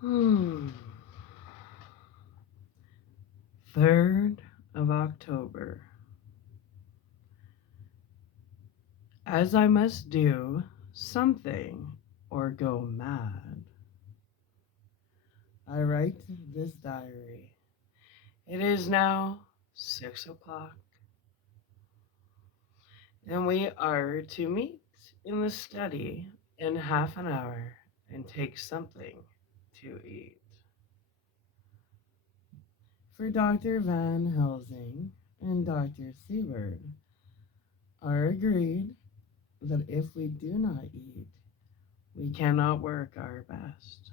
Hmm. 3rd of October. As I must do something or go mad, I write this diary. It is now 6 o'clock, and we are to meet in the study in half an hour and take something to eat. For Dr. Van Helsing and Dr. Seward are agreed that if we do not eat, we cannot work our best.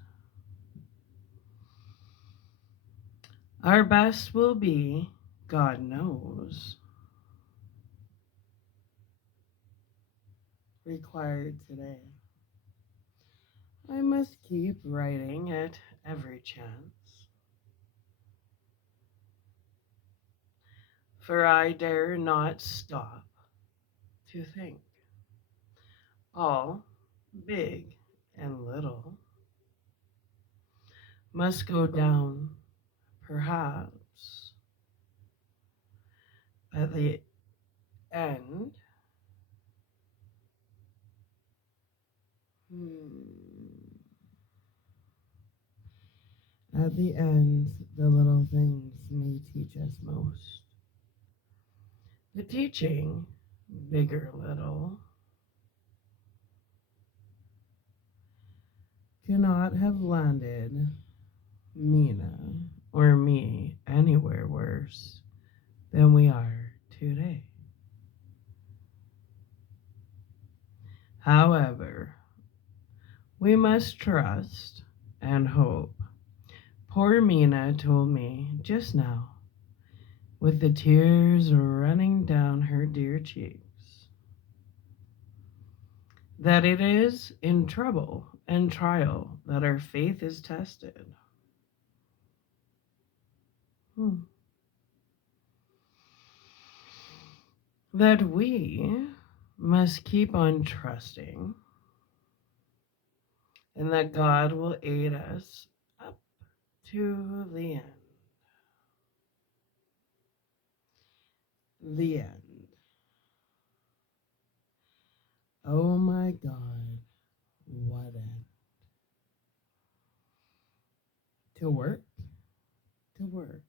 Our best will be, God knows, required today. I must keep writing at every chance, for I dare not stop to think. All, big and little, must go down, perhaps, at the end. At the end, the little things may teach us most. The teaching, big or little, cannot have landed Mina or me anywhere worse than we are today. However, we must trust and hope. Poor Mina told me just now, with the tears running down her dear cheeks, that it is in trouble and trial that our faith is tested. That we must keep on trusting and that God will aid us up to the end. The end. Oh my God, what end? To work, to work.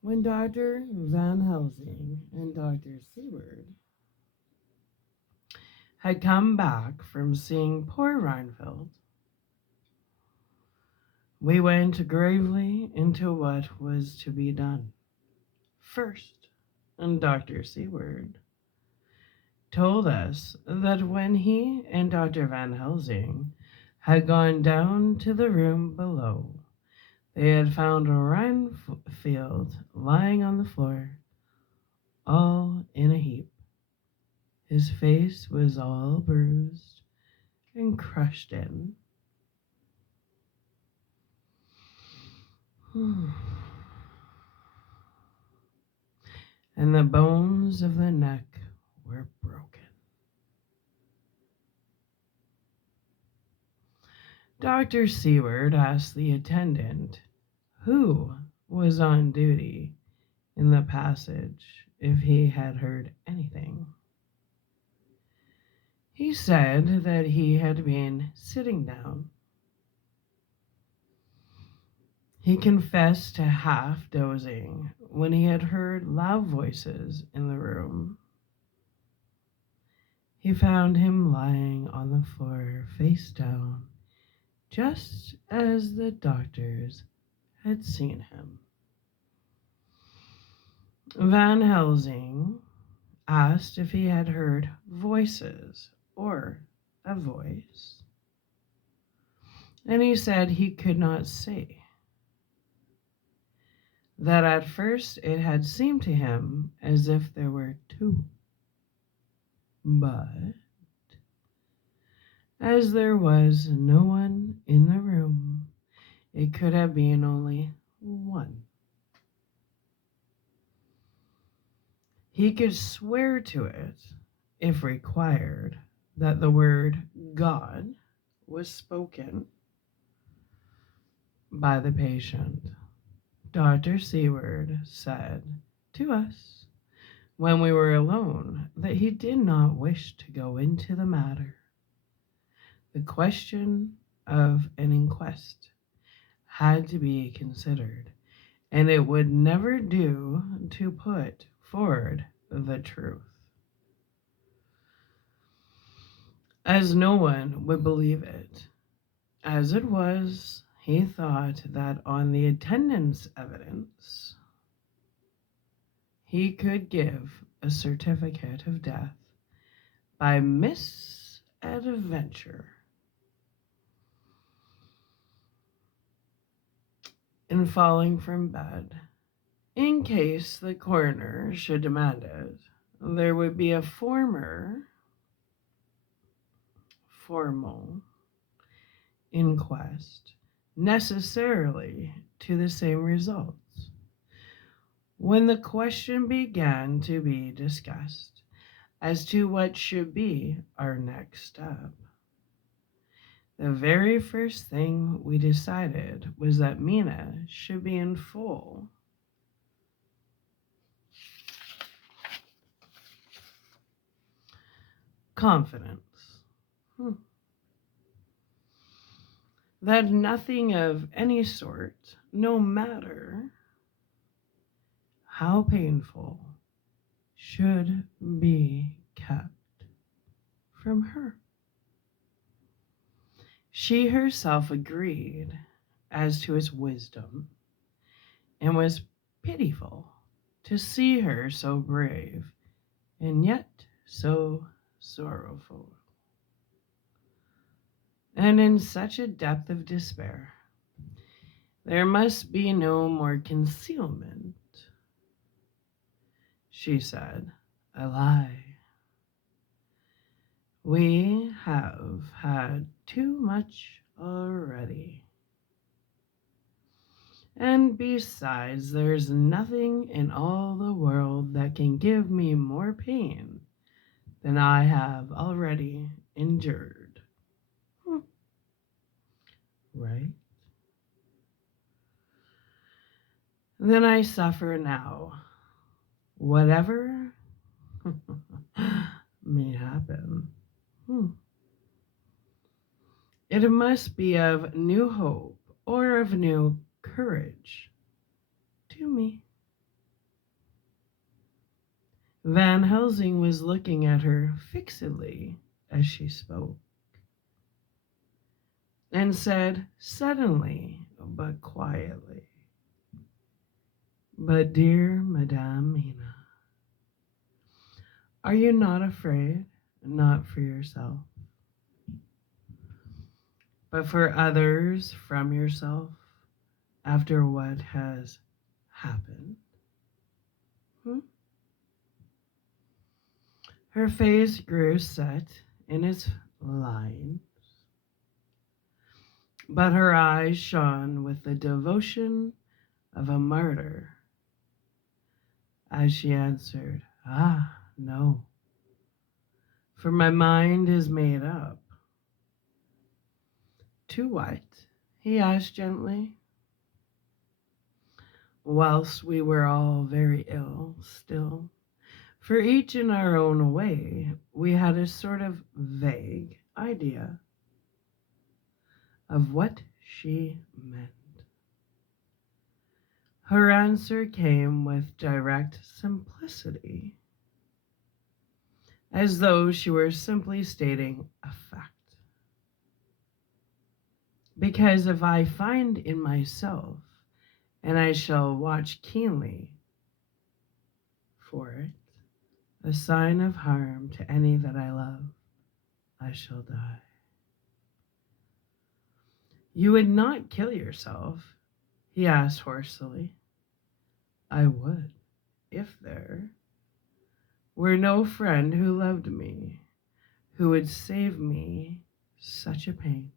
When Dr. Van Helsing and Dr. Seward had come back from seeing poor Reinfeldt, we went gravely into what was to be done. First, and Dr. Seward told us that when he and Dr. Van Helsing had gone down to the room below, they had found Reinfeldt lying on the floor, all in a heap. His face was all bruised and crushed in. And the bones of the neck were broken. Dr. Seward asked the attendant who was on duty in the passage if he had heard anything. He said that he had been sitting down. He confessed to half dozing when he had heard loud voices in the room. He found him lying on the floor face down, just as the doctors had seen him. Van Helsing asked if he had heard voices or a voice, and he said he could not say. That at first it had seemed to him as if there were two, but as there was no one in the room, it could have been only one. He could swear to it, if required, that the word God was spoken by the patient. Dr. Seward said to us when we were alone that he did not wish to go into the matter. The question of an inquest had to be considered, and it would never do to put forward the truth, as no one would believe it. As it was, he thought that on the attendant's evidence he could give a certificate of death by misadventure in falling from bed. In case the coroner should demand it, there would be a formal inquest, necessarily to the same results. When the question began to be discussed as to what should be our next step, the very first thing we decided was that Mina should be in full confidence. That nothing of any sort, no matter how painful, should be kept from her. She herself agreed as to its wisdom and was pitiful to see her so brave and yet so sorrowful, and in such a depth of despair. There must be no more concealment, she said. A lie. We have had too much already. And besides, there's nothing in all the world that can give me more pain than I have already endured. Right? Then I suffer now, whatever may happen. It must be of new hope or of new courage to me. Van Helsing was looking at her fixedly as she spoke, and said suddenly but quietly, "But dear Madame Mina, are you not afraid, not for yourself, but for others from yourself, after what has happened?" Her face grew set in its lines, but her eyes shone with the devotion of a martyr as she answered, "Ah, no, for my mind is made up." "To what?" he asked gently. Whilst we were all very ill still, for each in our own way, we had a sort of vague idea of what she meant. Her answer came with direct simplicity, as though she were simply stating a fact. "Because if I find in myself, and I shall watch keenly for it, a sign of harm to any that I love, I shall die." "You would not kill yourself?" he asked hoarsely. "I would, if there were no friend who loved me, who would save me such a pain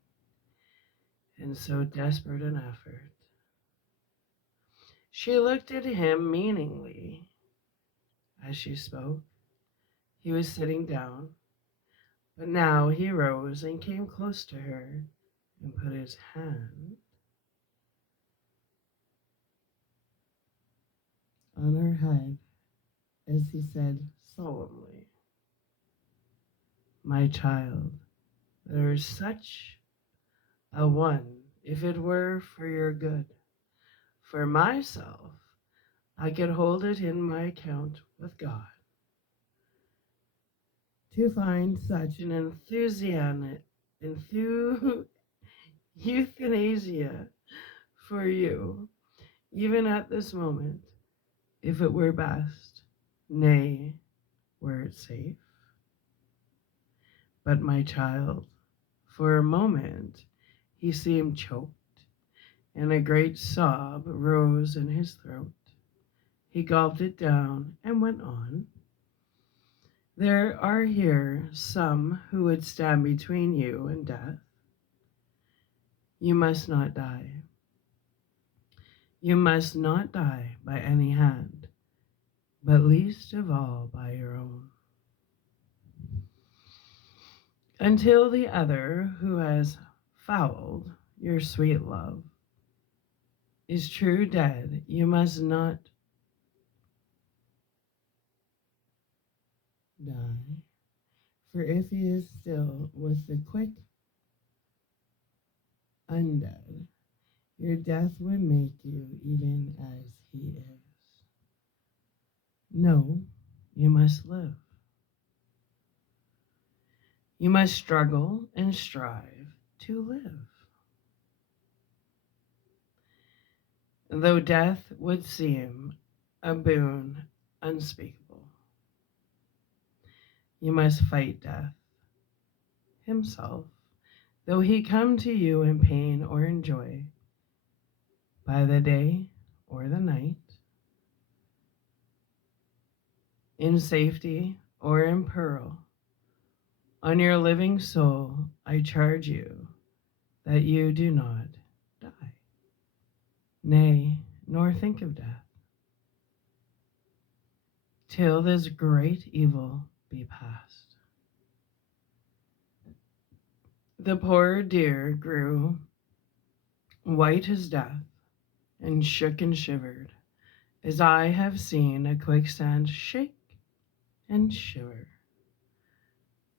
and so desperate an effort." She looked at him meaningly As she spoke, he was sitting down, but now he rose and came close to her and put his hand on her head as he said solemnly, "My child, there is such a one if it were for your good. For myself, I could hold it in my account with God to find such an euthanasia for you, even at this moment, if it were best, nay, were it safe. But my child, for a moment, he seemed choked, and a great sob rose in his throat. He gulped it down and went on. There are here some who would stand between you and death. You must not die. You must not die by any hand, but least of all by your own. Until the other who has fouled your sweet love is true dead, you must not die. For if he is still with the quick undead, your death would make you even as he is. No, you must live. You must struggle and strive to live. Though death would seem a boon unspeakable, you must fight death himself, though he come to you in pain or in joy, by the day or the night, in safety or in peril. On your living soul I charge you that you do not die, nay, nor think of death, till this great evil be past. The poor dear grew white as death, and shook and shivered, as I have seen a quicksand shake and shiver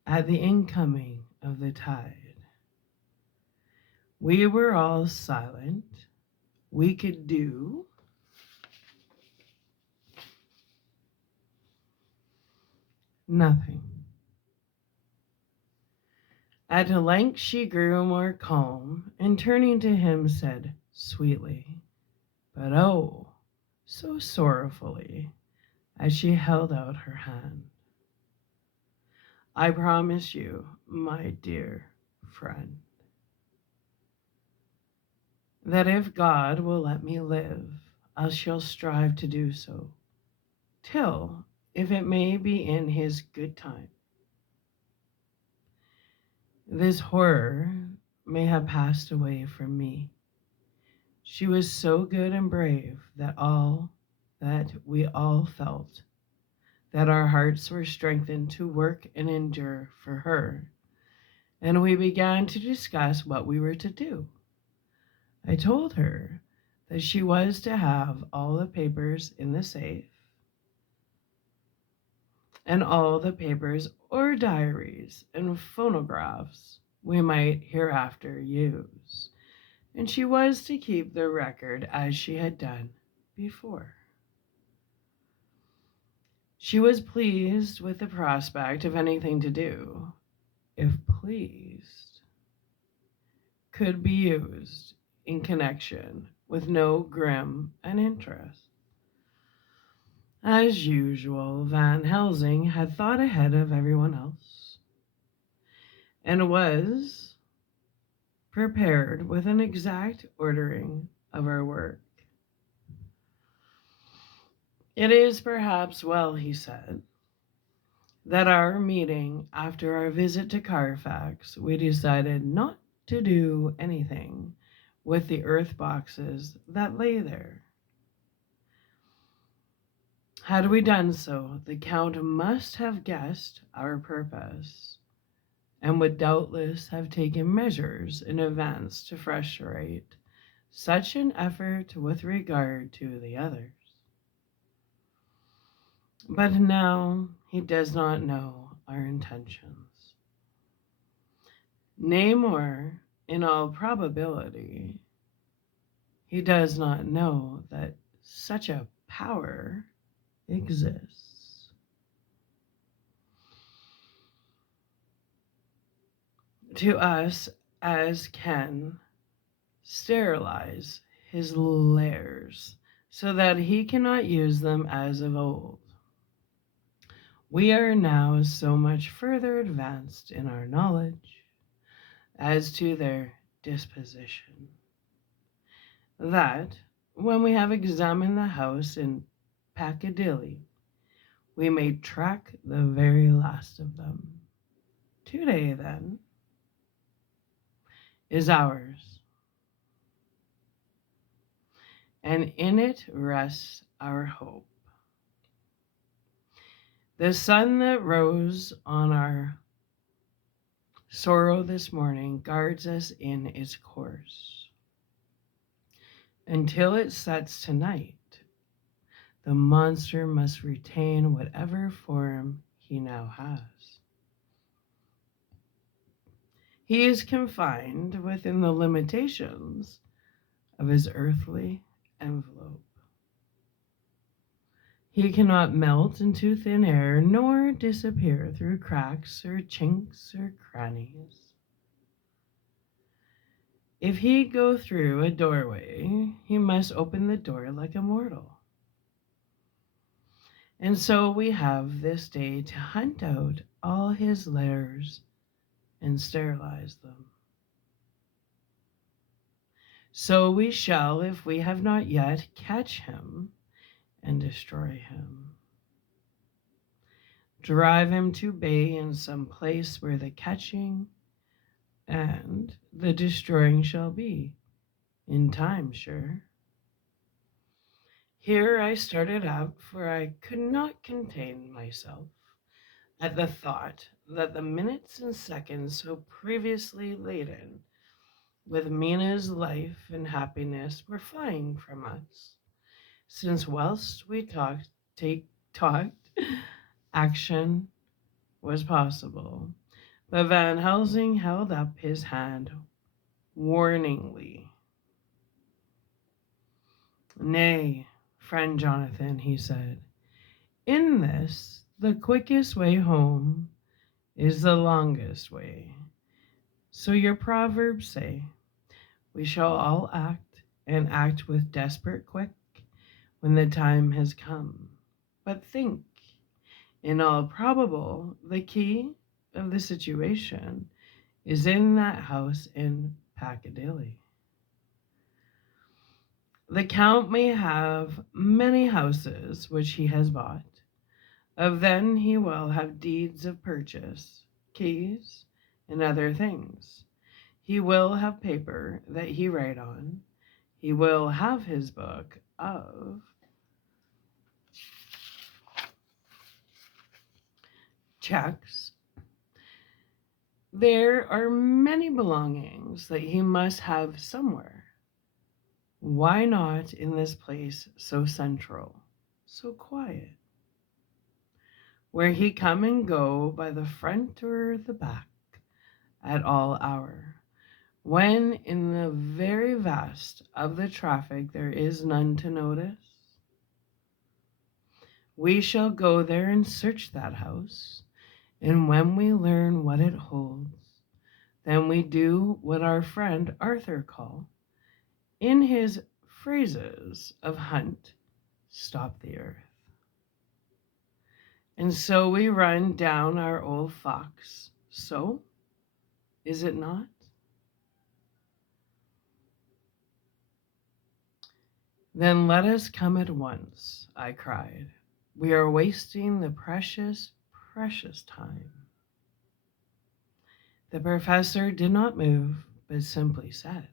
at the incoming of the tide. We were all silent. We could do nothing. At length she grew more calm, and turning to him said sweetly, but oh, so sorrowfully, as she held out her hand, I promise you, my dear friend, that if God will let me live, I shall strive to do so, till, if it may be in his good time, this horror may have passed away from me. She was so good and brave that we all felt that our hearts were strengthened to work and endure for her, and we began to discuss what we were to do. I told her that she was to have all the papers in the safe, and all the papers or diaries and phonographs we might hereafter use, and she was to keep the record as she had done before. She was pleased with the prospect of anything to do, if pleased could be used in connection with no grim and interest. As usual, Van Helsing had thought ahead of everyone else and was prepared with an exact ordering of our work. It is perhaps well, he said, that our meeting after our visit to Carfax, we decided not to do anything with the earth boxes that lay there. Had we done so, the Count must have guessed our purpose, and would doubtless have taken measures in advance to frustrate such an effort with regard to the others. But now he does not know our intentions. Nay, more, in all probability, he does not know that such a power exists. To us, as can sterilize his lairs so that he cannot use them as of old. We are now so much further advanced in our knowledge as to their disposition, that when we have examined the house in Piccadilly, we may track the very last of them. Today, then, is ours, and in it rests our hope. The sun that rose on our sorrow this morning guards us in its course. Until it sets tonight, the monster must retain whatever form he now has. He is confined within the limitations of his earthly envelope. He cannot melt into thin air nor disappear through cracks or chinks or crannies. If he go through a doorway, he must open the door like a mortal. And so we have this day to hunt out all his lairs and sterilize them. So we shall, if we have not yet, catch him and destroy him. Drive him to bay in some place where the catching and the destroying shall be, in time, sure. Here I started up, for I could not contain myself at the thought that the minutes and seconds so previously laden with Mina's life and happiness were flying from us, since whilst we talked, action was possible. But Van Helsing held up his hand warningly. Nay, friend Jonathan, he said, in this, the quickest way home is the longest way. So your proverbs say, we shall all act, and act with desperate quick when the time has come. But think, in all probable, the key of the situation is in that house in Piccadilly. The Count may have many houses which he has bought. Of them he will have deeds of purchase, keys, and other things. He will have paper that he write on. He will have his book of checks. There are many belongings that he must have somewhere. Why not in this place so central, so quiet, where he come and go by the front or the back at all hour, when in the very vast of the traffic there is none to notice? We shall go there and search that house, and when we learn what it holds, then we do what our friend Arthur called, in his phrases of hunt, stop the earth. And so we run down our old fox. So, is it not? Then let us come at once, I cried. We are wasting the precious, precious time. The professor did not move, but simply said,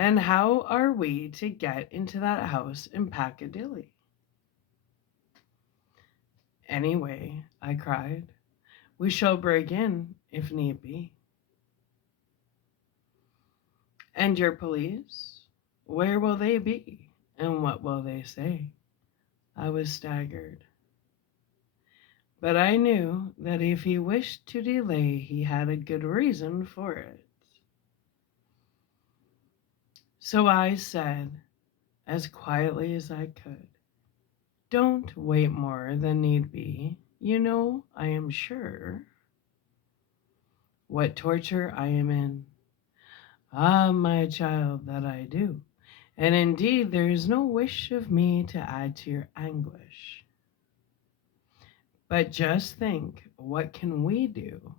and how are we to get into that house in Piccadilly? Anyway, I cried, we shall break in if need be. And your police? Where will they be? And what will they say? I was staggered. But I knew that if he wished to delay, he had a good reason for it. So I said, as quietly as I could, don't wait more than need be. You know, I am sure what torture I am in. Ah, my child, that I do. And indeed, there is no wish of me to add to your anguish. But just think, what can we do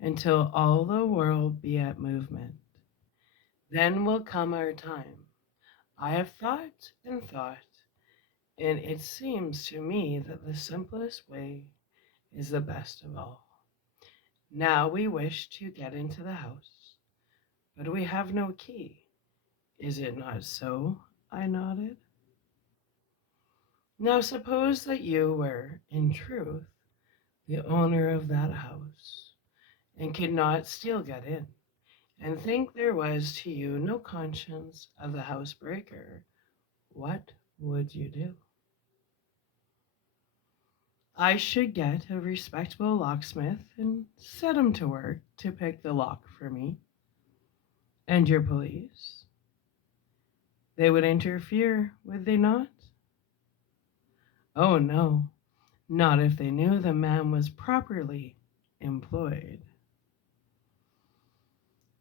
until all the world be at movement? Then will come our time. I have thought and thought, and it seems to me that the simplest way is the best of all. Now we wish to get into the house, but we have no key. Is it not so? I nodded. Now suppose that you were, in truth, the owner of that house, and could not still get in, and think there was to you no conscience of the housebreaker, what would you do? I should get a respectable locksmith and set him to work to pick the lock for me. And your police? They would interfere, would they not? Oh no, not if they knew the man was properly employed.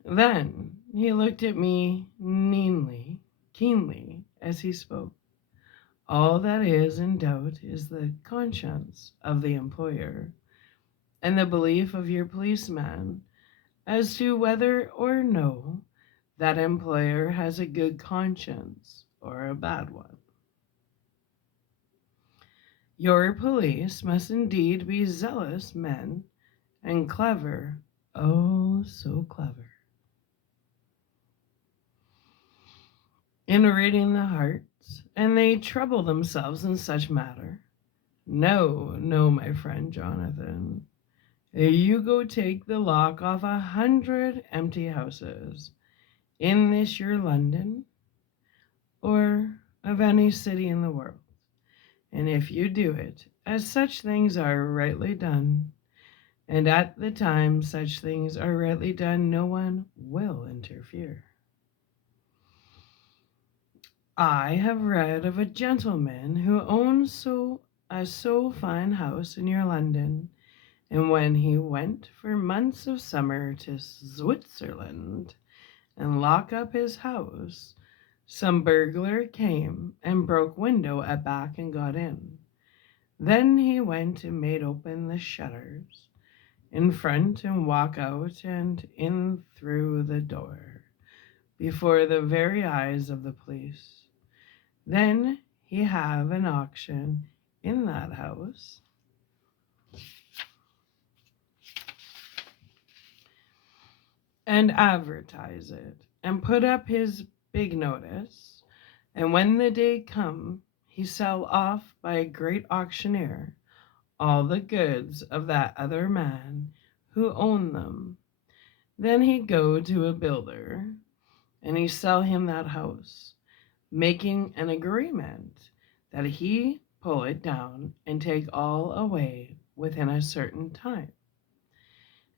Then he looked at me keenly, as he spoke. All that is in doubt is the conscience of the employer and the belief of your policeman as to whether or no that employer has a good conscience or a bad one. Your police must indeed be zealous men and clever, oh, so clever, in reading the hearts, and they trouble themselves in such matter. No, no, my friend Jonathan. You go take the lock off 100 empty houses in this your London, or of any city in the world. And if you do it, as such things are rightly done, and at the time such things are rightly done, no one will interfere. I have read of a gentleman who owns so fine house in your London, and when he went for months of summer to Switzerland and lock up his house, some burglar came and broke window at back and got in. Then he went and made open the shutters in front and walk out and in through the door before the very eyes of the police. Then he have an auction in that house and advertise it and put up his big notice. And when the day come, he sell off by a great auctioneer all the goods of that other man who owned them. Then he go to a builder and he sell him that house, making an agreement that he pull it down and take all away within a certain time.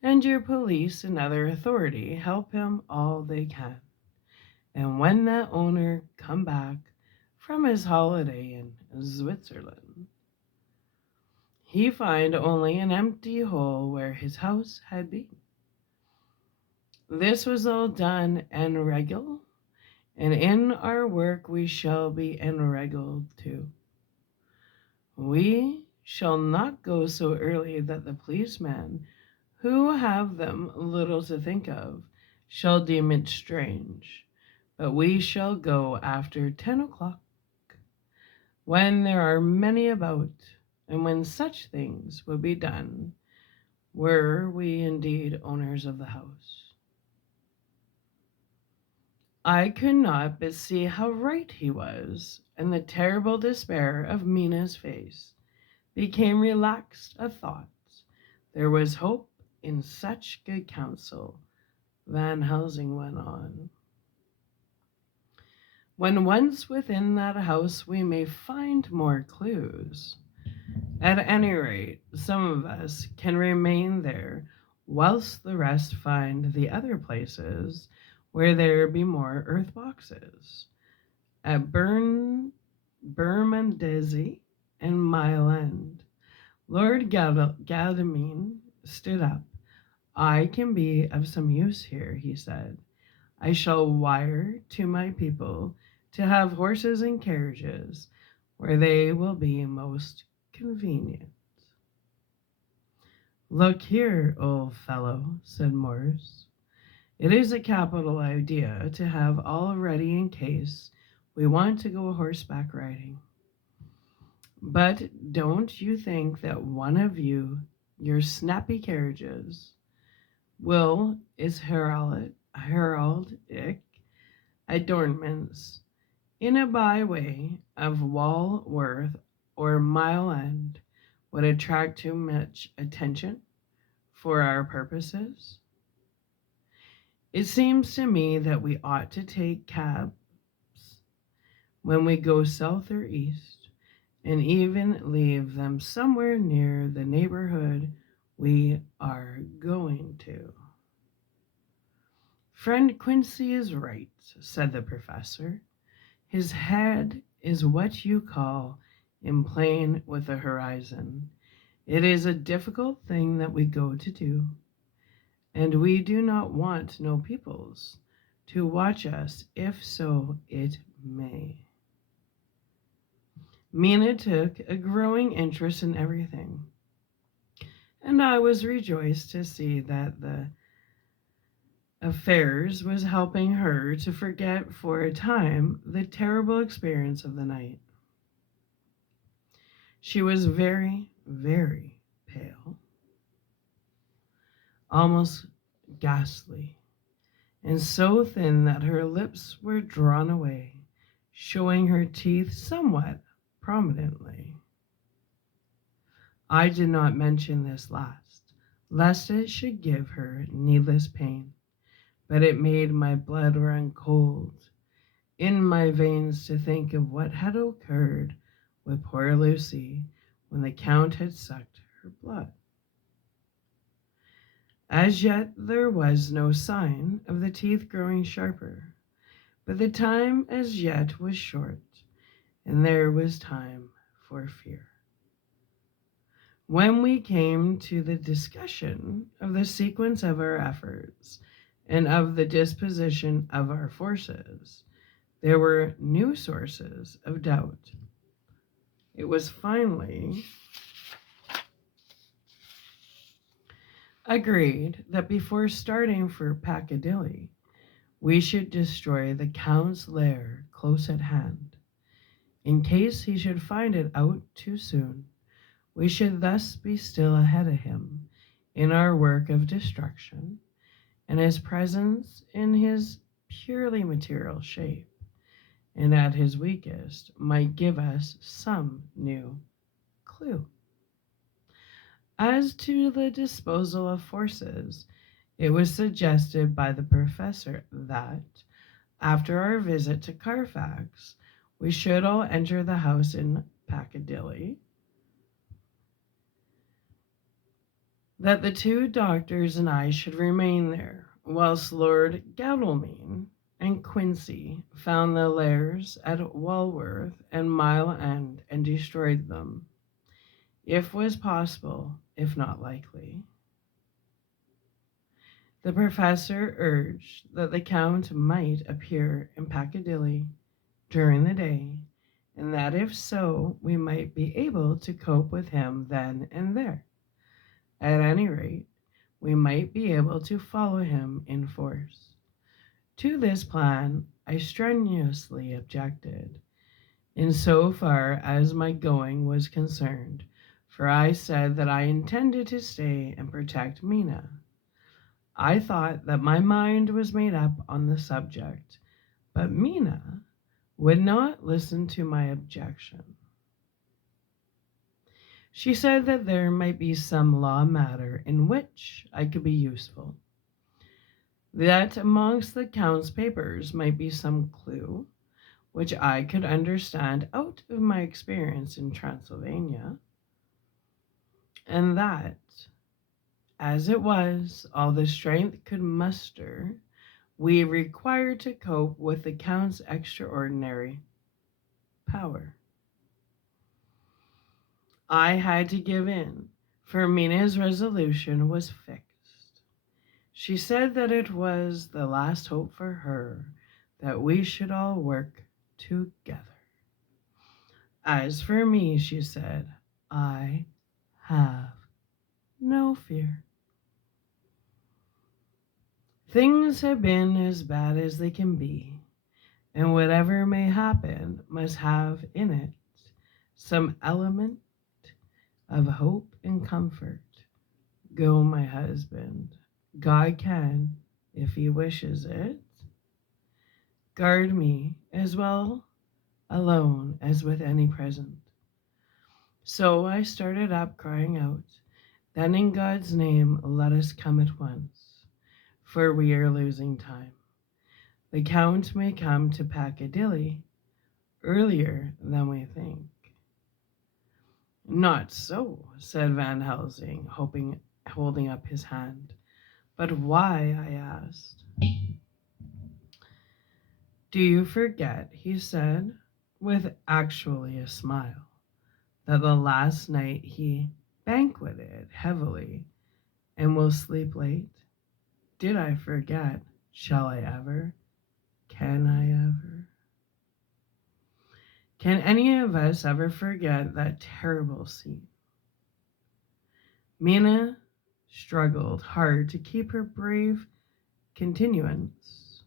And your police and other authority help him all they can. And when that owner come back from his holiday in Switzerland, he find only an empty hole where his house had been. This was all done en règle, and in our work we shall be en règle too. We shall not go so early that the policemen, who have them little to think of, shall deem it strange, but we shall go after 10 o'clock, when there are many about, and when such things would be done, were we indeed owners of the house. I could not but see how right he was, and the terrible despair of Mina's face became relaxed a thought. There was hope in such good counsel, Van Helsing went on. When once within that house we may find more clues. At any rate, some of us can remain there whilst the rest find the other places where there be more earth boxes. At Bermondsey and Mile End, Lord Godalming stood up. I can be of some use here, he said. I shall wire to my people to have horses and carriages where they will be most convenient. Look here, old fellow, said Morris. It is a capital idea to have all ready in case we want to go horseback riding. But don't you think that one of your snappy carriages, will its heraldic adornments in a byway of Walworth or Mile End would attract too much attention for our purposes? It seems to me that we ought to take cabs when we go south or east, and even leave them somewhere near the neighborhood we are going to. Friend Quincy is right, said the professor. His head is what you call in plane with the horizon. It is a difficult thing that we go to do, and we do not want no peoples to watch us, if so it may. Mina took a growing interest in everything, and I was rejoiced to see that the affairs was helping her to forget for a time the terrible experience of the night. She was very, very pale, almost ghastly, and so thin that her lips were drawn away, showing her teeth somewhat prominently. I did not mention this last, lest it should give her needless pain, but it made my blood run cold in my veins to think of what had occurred with poor Lucy when the Count had sucked her blood. As yet there was no sign of the teeth growing sharper, but the time as yet was short, and there was time for fear. When we came to the discussion of the sequence of our efforts and of the disposition of our forces, there were new sources of doubt. It was finally agreed that before starting for Piccadilly, we should destroy the Count's lair close at hand. In case he should find it out too soon, we should thus be still ahead of him in our work of destruction, and his presence in his purely material shape, and at his weakest, might give us some new clue. As to the disposal of forces, it was suggested by the professor that, after our visit to Carfax, we should all enter the house in Piccadilly, that the two doctors and I should remain there, whilst Lord Godalming and Quincy found the lairs at Walworth and Mile End and destroyed them, if was possible, if not likely. The professor urged that the Count might appear in Piccadilly during the day, and that if so, we might be able to cope with him then and there. At any rate, we might be able to follow him in force. To this plan I strenuously objected, in so far as my going was concerned, for I said that I intended to stay and protect Mina. I thought that my mind was made up on the subject, but Mina would not listen to my objection. She said that there might be some law matter in which I could be useful, that amongst the Count's papers might be some clue which I could understand out of my experience in Transylvania, and that, as it was, all the strength could muster we required to cope with the Count's extraordinary power. I had to give in, for Mina's resolution was fixed. She said that it was the last hope for her that we should all work together. As for me, she said, I have no fear. Things have been as bad as they can be, and whatever may happen must have in it some element of hope and comfort. Go, my husband. God can, if he wishes it, guard me as well alone as with any present. So I started up, crying out, then in God's name, let us come at once, for we are losing time. The Count may come to Piccadilly earlier than we think. Not so, said Van Helsing, holding up his hand. But why? I asked. Do you forget, he said, with actually a smile, that the last night he banqueted heavily and will sleep late? Did I forget? Shall I ever? Can I ever? Can any of us ever forget that terrible scene? Mina struggled hard to keep her brave continuance,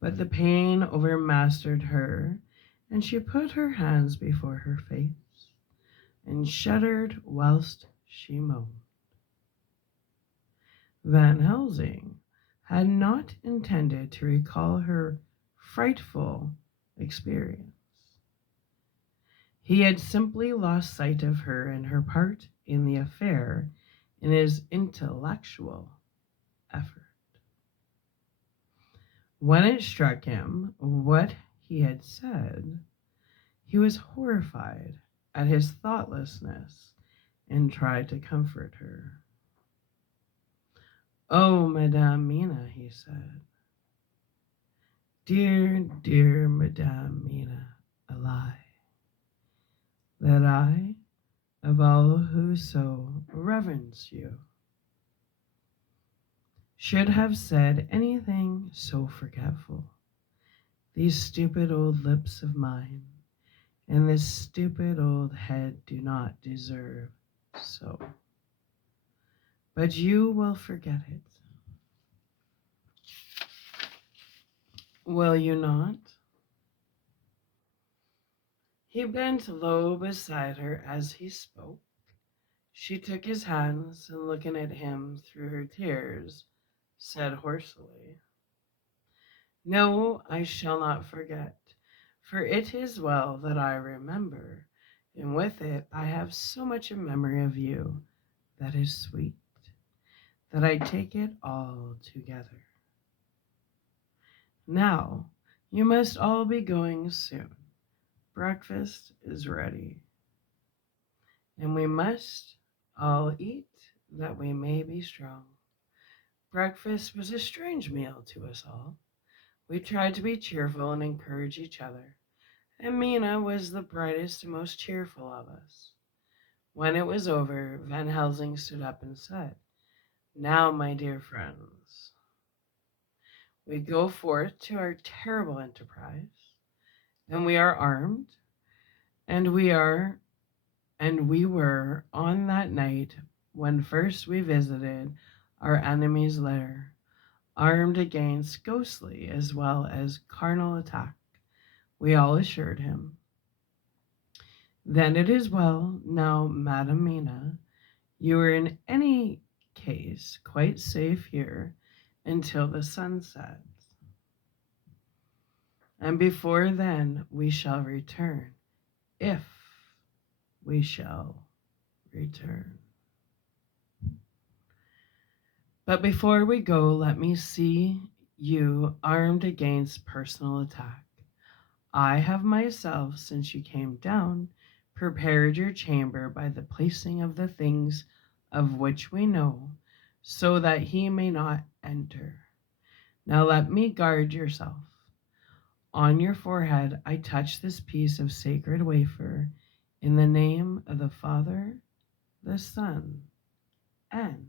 but the pain overmastered her, and she put her hands before her face and shuddered whilst she moaned. Van Helsing had not intended to recall her frightful experience. He had simply lost sight of her and her part in the affair in his intellectual effort. When it struck him what he had said, he was horrified at his thoughtlessness and tried to comfort her. Oh, Madame Mina, he said. Dear, dear Madame Mina, a lie. That I, of all who so reverence you, should have said anything so forgetful. These stupid old lips of mine and this stupid old head do not deserve so. But you will forget it. Will you not? He bent low beside her as he spoke. She took his hands and, looking at him through her tears, said hoarsely, no, I shall not forget, for it is well that I remember, and with it I have so much a memory of you that is sweet, that I take it all together. Now, you must all be going soon. Breakfast is ready, and we must all eat that we may be strong. Breakfast was a strange meal to us all. We tried to be cheerful and encourage each other, and Mina was the brightest and most cheerful of us. When it was over, Van Helsing stood up and said, now, my dear friends, we go forth to our terrible enterprise, and we are armed, and we were on that night when first we visited our enemy's lair, armed against ghostly as well as carnal attack, we all assured him. Then it is well. Now, Madam Mina, you are in any case quite safe here until the sun sets, and before then we shall return, if we shall. return. But before we go, let me see you armed against personal attack. I have myself, since you came down, prepared your chamber by the placing of the things of which we know, so that he may not enter. Now let me guard yourself. On your forehead I touch this piece of sacred wafer in the name of the Father, the Son, and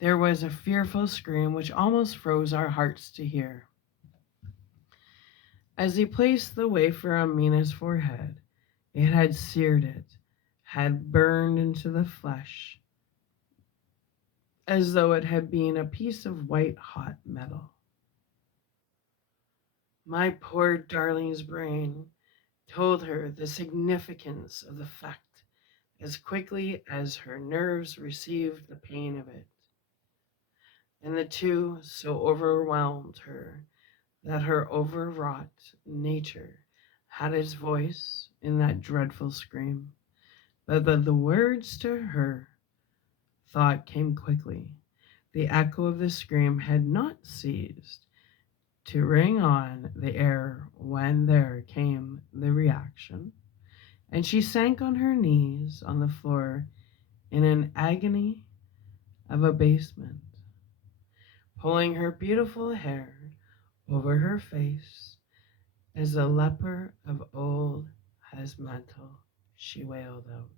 there was a fearful scream which almost froze our hearts to hear. As he placed the wafer on Mina's forehead, it had seared it, had burned into the flesh, as though it had been a piece of white hot metal. My poor darling's brain told her the significance of the fact as quickly as her nerves received the pain of it, and the two so overwhelmed her that her overwrought nature had its voice in that dreadful scream. But the words to her thought came quickly. The echo of the scream had not ceased to ring on the air when there came the reaction, and she sank on her knees on the floor in an agony of abasement, pulling her beautiful hair over her face as a leper of old has mantle, she wailed out.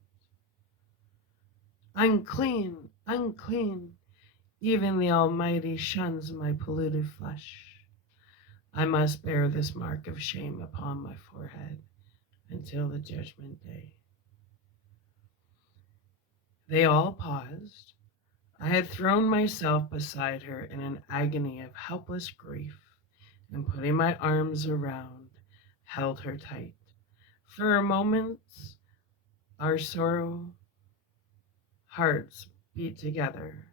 Unclean, unclean, even the Almighty shuns my polluted flesh. I must bear this mark of shame upon my forehead until the judgment day. They all paused. I had thrown myself beside her in an agony of helpless grief, and putting my arms around, held her tight. For a moment, our sorrow hearts beat together,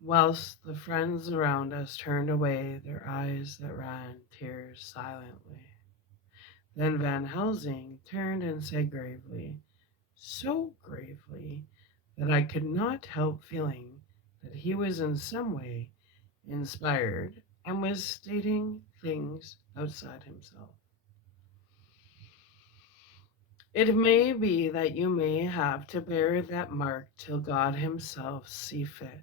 whilst the friends around us turned away their eyes that ran tears silently. Then Van Helsing turned and said gravely, so gravely that I could not help feeling that he was in some way inspired and was stating things outside himself. It may be that you may have to bear that mark till God himself see fit,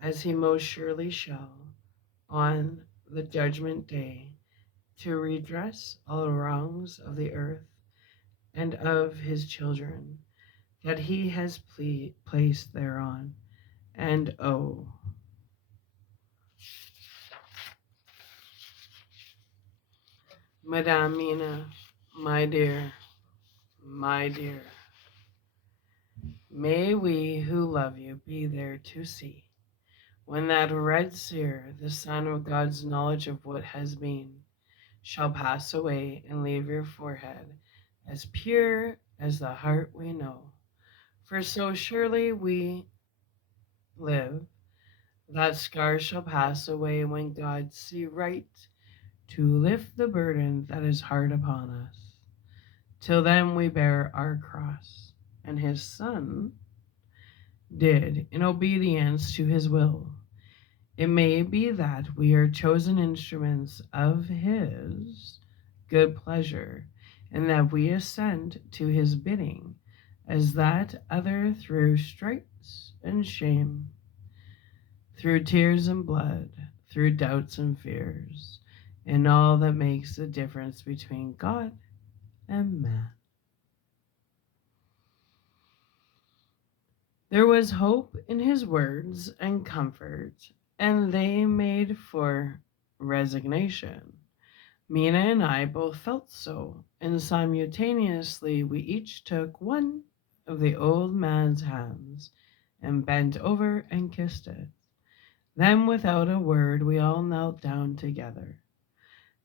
as he most surely shall, on the judgment day, to redress all wrongs of the earth and of his children that he has placed thereon. And oh, Madame Mina, my dear, may we who love you be there to see, when that red seer, the sun of God's knowledge of what has been, shall pass away and leave your forehead as pure as the heart we know. For so surely we live, that scar shall pass away when God see right to lift the burden that is hard upon us. Till then we bear our cross, and his Son did in obedience to his will. It may be that we are chosen instruments of his good pleasure, and that we assent to his bidding, as that other through stripes and shame, through tears and blood, through doubts and fears, and all that makes the difference between God and man. There was hope in his words and comfort, and they made for resignation. Mina and I both felt so, and simultaneously we each took one of the old man's hands and bent over and kissed it. Then, without a word, we all knelt down together,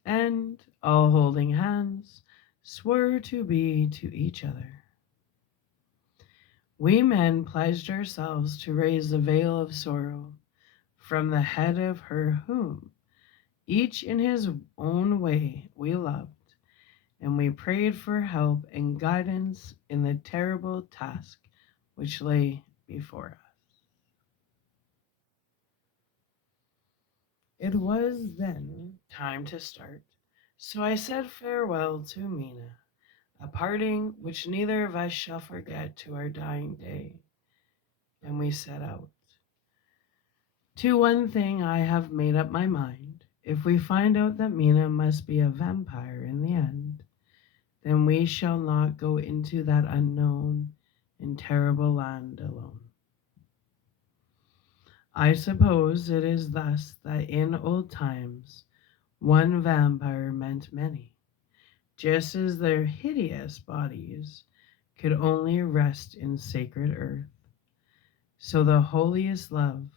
and, all holding hands, swore to be to each other. We men pledged ourselves to raise the veil of sorrow from the head of her whom, each in his own way, we loved, and we prayed for help and guidance in the terrible task which lay before us. It was then time to start, so I said farewell to Mina, a parting which neither of us shall forget to our dying day, and we set out. To one thing I have made up my mind. If we find out that Mina must be a vampire in the end, then we shall not go into that unknown and terrible land alone. I suppose it is thus that in old times one vampire meant many, just as their hideous bodies could only rest in sacred earth. So the holiest love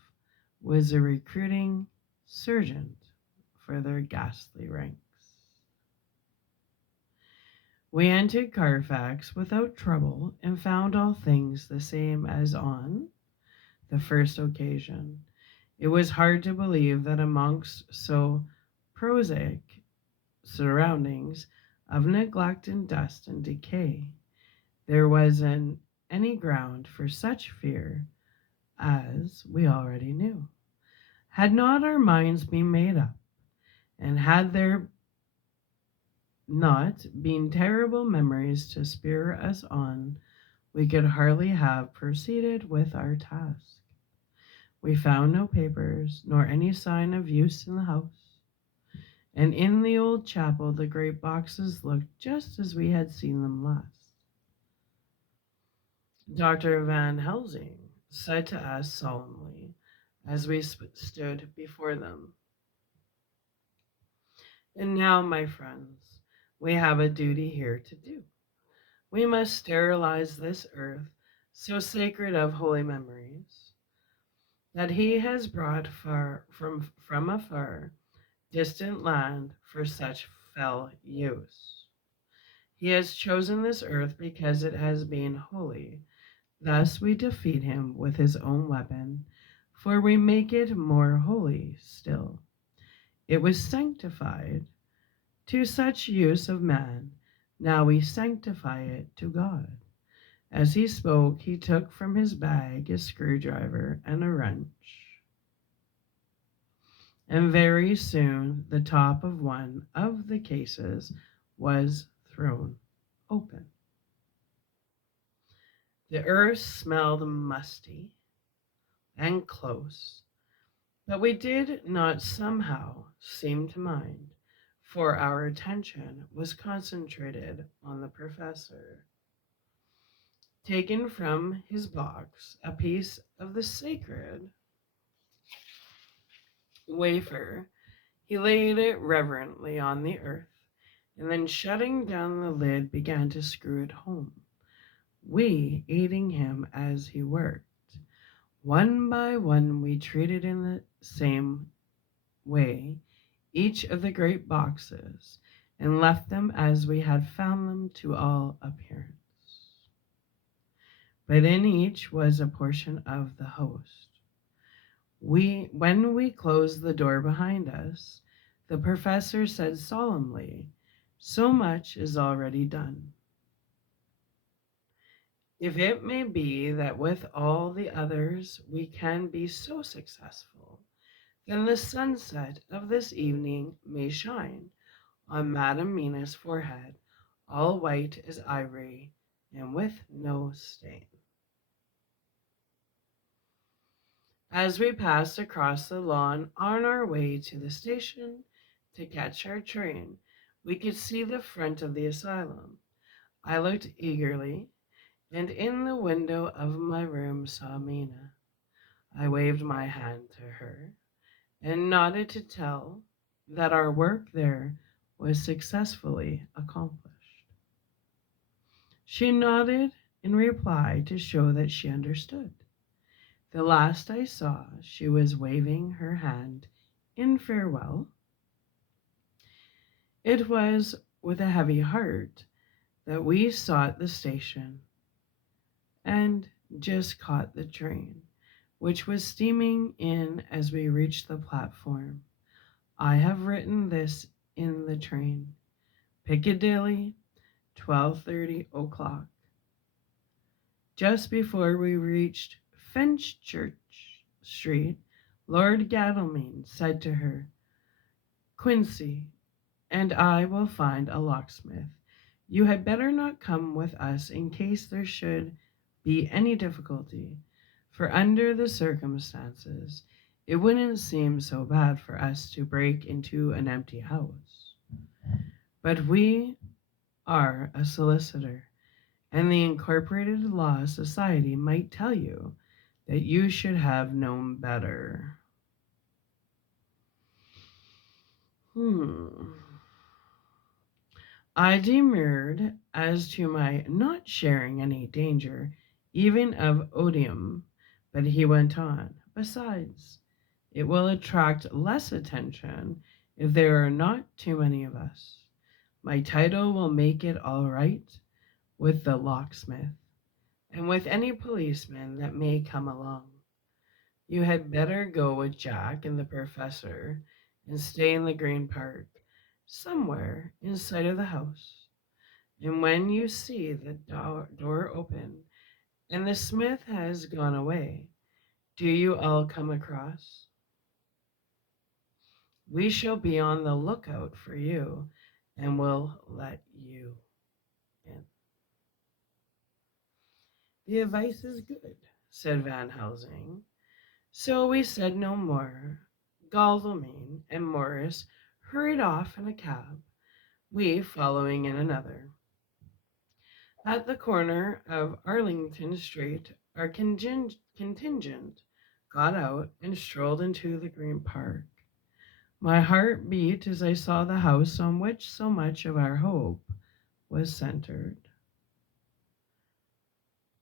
was a recruiting sergeant for their ghastly ranks. We entered Carfax without trouble and found all things the same as on the first occasion. It was hard to believe that amongst so prosaic surroundings of neglect and dust and decay, there was any ground for such fear as we already knew. Had not our minds been made up, and had there not been terrible memories to spur us on, we could hardly have proceeded with our task. We found no papers, nor any sign of use in the house, and in the old chapel the great boxes looked just as we had seen them last. Dr. Van Helsing said to us solemnly, as we stood before them, "And now, my friends, we have a duty here to do. We must sterilize this earth, so sacred of holy memories, that he has brought from a far distant land for such fell use. He has chosen this earth because it has been holy. Thus we defeat him with his own weapon, for we make it more holy still. It was sanctified to such use of man, now we sanctify it to God." As he spoke, he took from his bag a screwdriver and a wrench, and very soon the top of one of the cases was thrown open. The earth smelled musty and close, but we did not somehow seem to mind, for our attention was concentrated on the professor. Taking from his box a piece of the sacred wafer, he laid it reverently on the earth, and then shutting down the lid began to screw it home, we aiding him as he worked. One by one we treated in the same way each of the great boxes, and left them as we had found them to all appearance. But in each was a portion of the host. When we closed the door behind us, the professor said solemnly, "So much is already done. If it may be that with all the others we can be so successful, then the sunset of this evening may shine on Madam Mina's forehead, all white as ivory and with no stain." As we passed across the lawn on our way to the station to catch our train, we could see the front of the asylum. I looked eagerly, and in the window of my room saw Mina. I waved my hand to her and nodded to tell that our work there was successfully accomplished. She nodded in reply to show that she understood. The last I saw, she was waving her hand in farewell. It was with a heavy heart that we sought the station and just caught the train, which was steaming in as we reached the platform. I have written this in the train. Piccadilly, 12:30 o'clock. Just before we reached Fenchurch Street, Lord Godalming said to her, "Quincy and I will find a locksmith. You had better not come with us in case there should be any difficulty, for under the circumstances it wouldn't seem so bad for us to break into an empty house. But we are a solicitor, and the Incorporated Law Society might tell you that you should have known better." Hmm. I demurred as to my not sharing any danger, even of odium, but he went on. "Besides, it will attract less attention if there are not too many of us. My title will make it all right with the locksmith, and with any policeman that may come along. You had better go with Jack and the professor and stay in the Green Park, somewhere in sight of the house. And when you see the door open and the smith has gone away, do you all come across? We shall be on the lookout for you and will let you in." "The advice is good," said Van Helsing. So we said no more. Godalming and Morris hurried off in a cab, we following in another. At the corner of Arlington Street, our contingent got out and strolled into the Green Park. My heart beat as I saw the house on which so much of our hope was centered,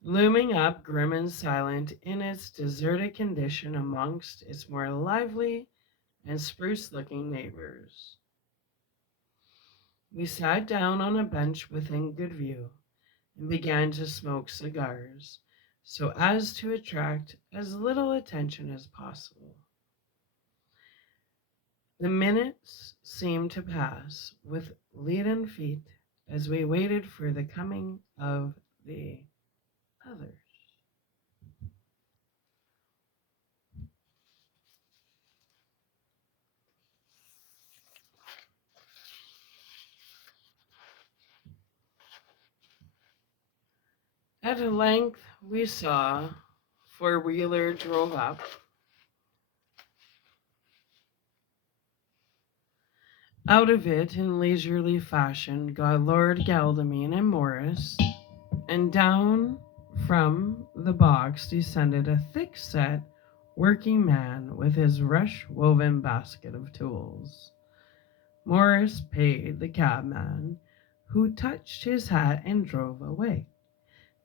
looming up grim and silent in its deserted condition amongst its more lively and spruce-looking neighbors. We sat down on a bench within good view and began to smoke cigars so as to attract as little attention as possible. The minutes seemed to pass with leaden feet as we waited for the coming of the others. At length we saw four-wheeler drove up. Out of it in leisurely fashion got Lord Godalming and Morris, and down from the box descended a thick-set working man with his rush-woven basket of tools. Morris paid the cabman, who touched his hat and drove away.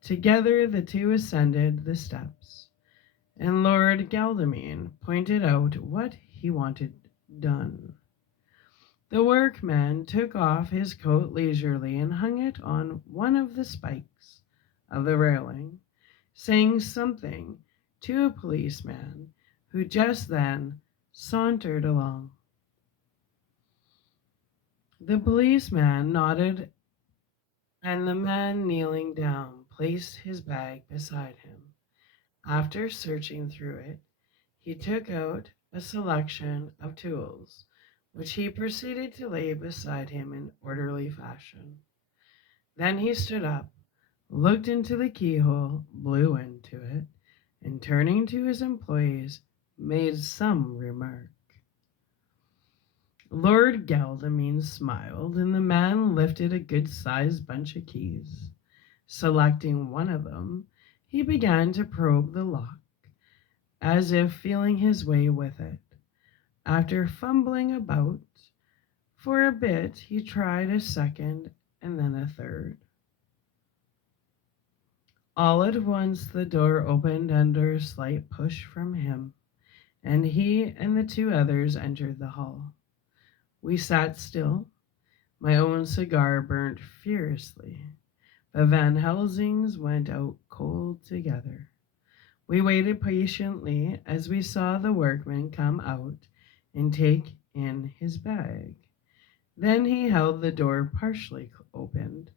Together the two ascended the steps, and Lord Godalming pointed out what he wanted done. The workman took off his coat leisurely and hung it on one of the spikes of the railing, saying something to a policeman who just then sauntered along. The policeman nodded, and the man kneeling down placed his bag beside him. After searching through it, he took out a selection of tools, which he proceeded to lay beside him in orderly fashion. Then he stood up, looked into the keyhole, blew into it, and turning to his employees, made some remark. Lord Godalming smiled, and the man lifted a good-sized bunch of keys. Selecting one of them, he began to probe the lock, as if feeling his way with it. After fumbling about for a bit, he tried a second and then a third. All at once the door opened under a slight push from him, and he and the two others entered the hall. We sat still. My own cigar burnt furiously, but Van Helsing's went out cold together. We waited patiently as we saw the workman come out and take in his bag. Then he held the door partially opened,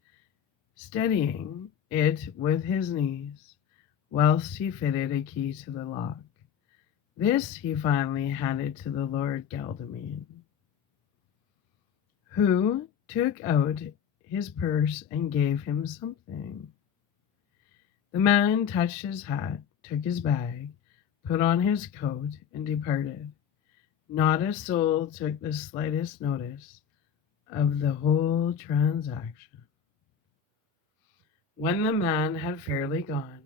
steadying it with his knees, whilst he fitted a key to the lock. This he finally handed to the Lord Galdamine, who took out his purse and gave him something. The man touched his hat, took his bag, put on his coat, and departed. Not a soul took the slightest notice of the whole transaction. When the man had fairly gone,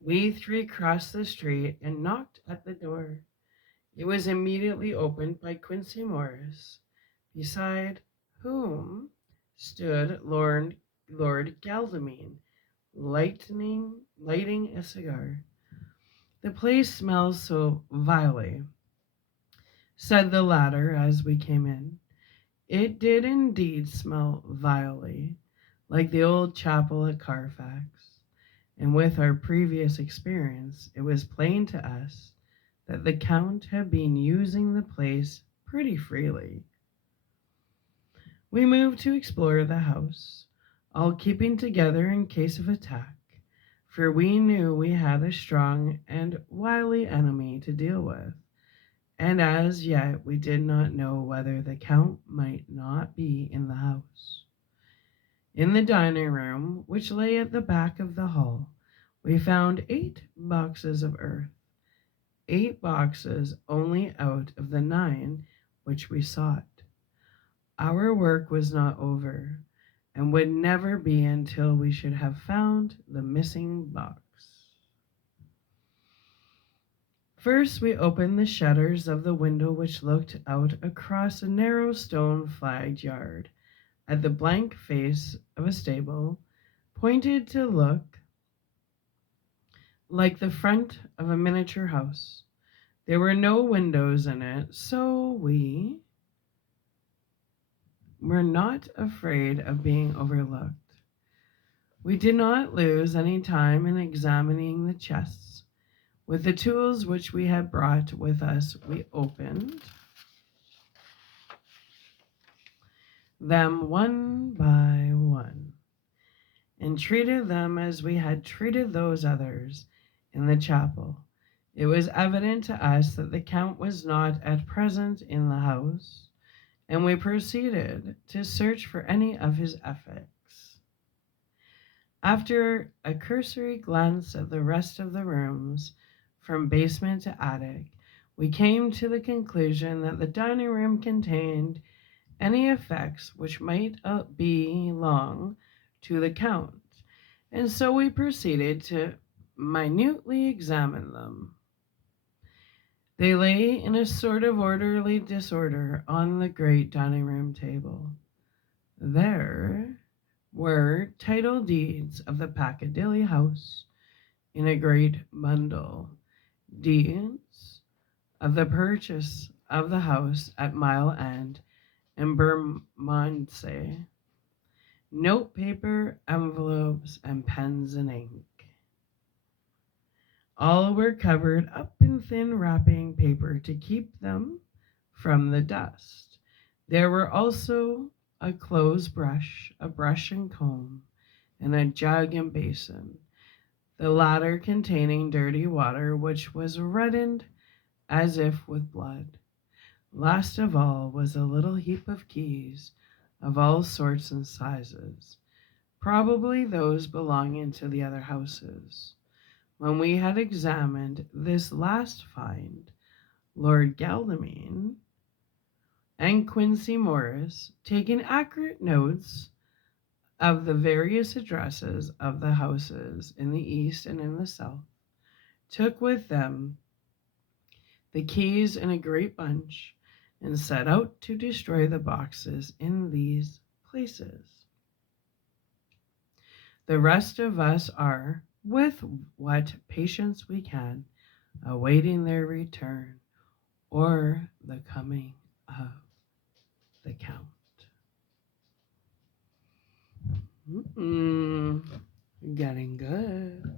we three crossed the street and knocked at the door. It was immediately opened by Quincy Morris, beside whom stood Lord Galdamine, lighting a cigar. "The place smells so vilely," said the latter as we came in. It did indeed smell vilely, like the old chapel at Carfax, and with our previous experience, it was plain to us that the Count had been using the place pretty freely. We moved to explore the house, all keeping together in case of attack, for we knew we had a strong and wily enemy to deal with, and as yet we did not know whether the Count might not be in the house. In the dining room, which lay at the back of the hall, we found 8 boxes of earth, 8 boxes only out of the 9 which we sought. Our work was not over, and would never be until we should have found the missing box. First, we opened the shutters of the window which looked out across a narrow stone-flagged yard at the blank face of a stable, pointed to look like the front of a miniature house. There were no windows in it, so we were not afraid of being overlooked. We did not lose any time in examining the chests. With the tools which we had brought with us, we opened them one by one and treated them as we had treated those others in the chapel. It was evident to us that the Count was not at present in the house, and we proceeded to search for any of his effects. After a cursory glance at the rest of the rooms, from basement to attic, we came to the conclusion that the dining room contained any effects which might belong to the Count, and so we proceeded to minutely examine them. They lay in a sort of orderly disorder on the great dining room table. There were title deeds of the Piccadilly house in a great bundle, deeds of the purchase of the house at Mile End and Bermondsey, note paper, envelopes, and pens and ink. All were covered up in thin wrapping paper to keep them from the dust. There were also a clothes brush, a brush and comb, and a jug and basin, the latter containing dirty water which was reddened as if with blood. Last of all was a little heap of keys of all sorts and sizes, probably those belonging to the other houses. When we had examined this last find, Lord Galdamine and Quincy Morris, taking accurate notes of the various addresses of the houses in the east and in the south, took with them the keys in a great bunch and set out to destroy the boxes in these places. The rest of us are, with what patience we can, awaiting their return or the coming of the Count. Getting good.